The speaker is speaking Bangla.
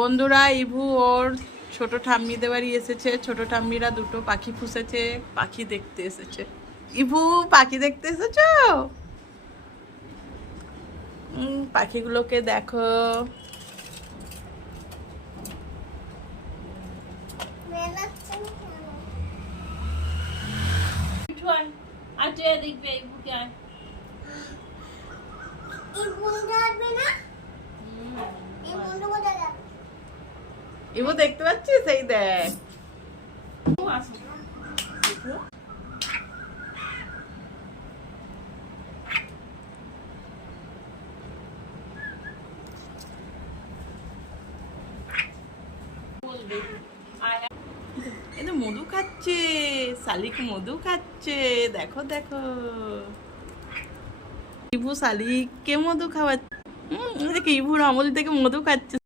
বন্ধুরা, ইভু ওর ছোট ঠাম্মিদের বাড়ি এসেছে। ছোট ঠাম্মিরা দুটো পাখি পুষেছে, পাখি দেখতে এসেছে। ইভু, পাখি দেখতে এসেছো? পাখিগুলোকে দেখো। ইভু দেখতে পাচ্ছিস? এই দেখ। মধু খাচ্ছে, শালিক মধু খাচ্ছে। দেখো দেখো, ইভু শালিককে মধু খাওয়াচ্ছে। ইভুর আমল থেকে মধু খাচ্ছে।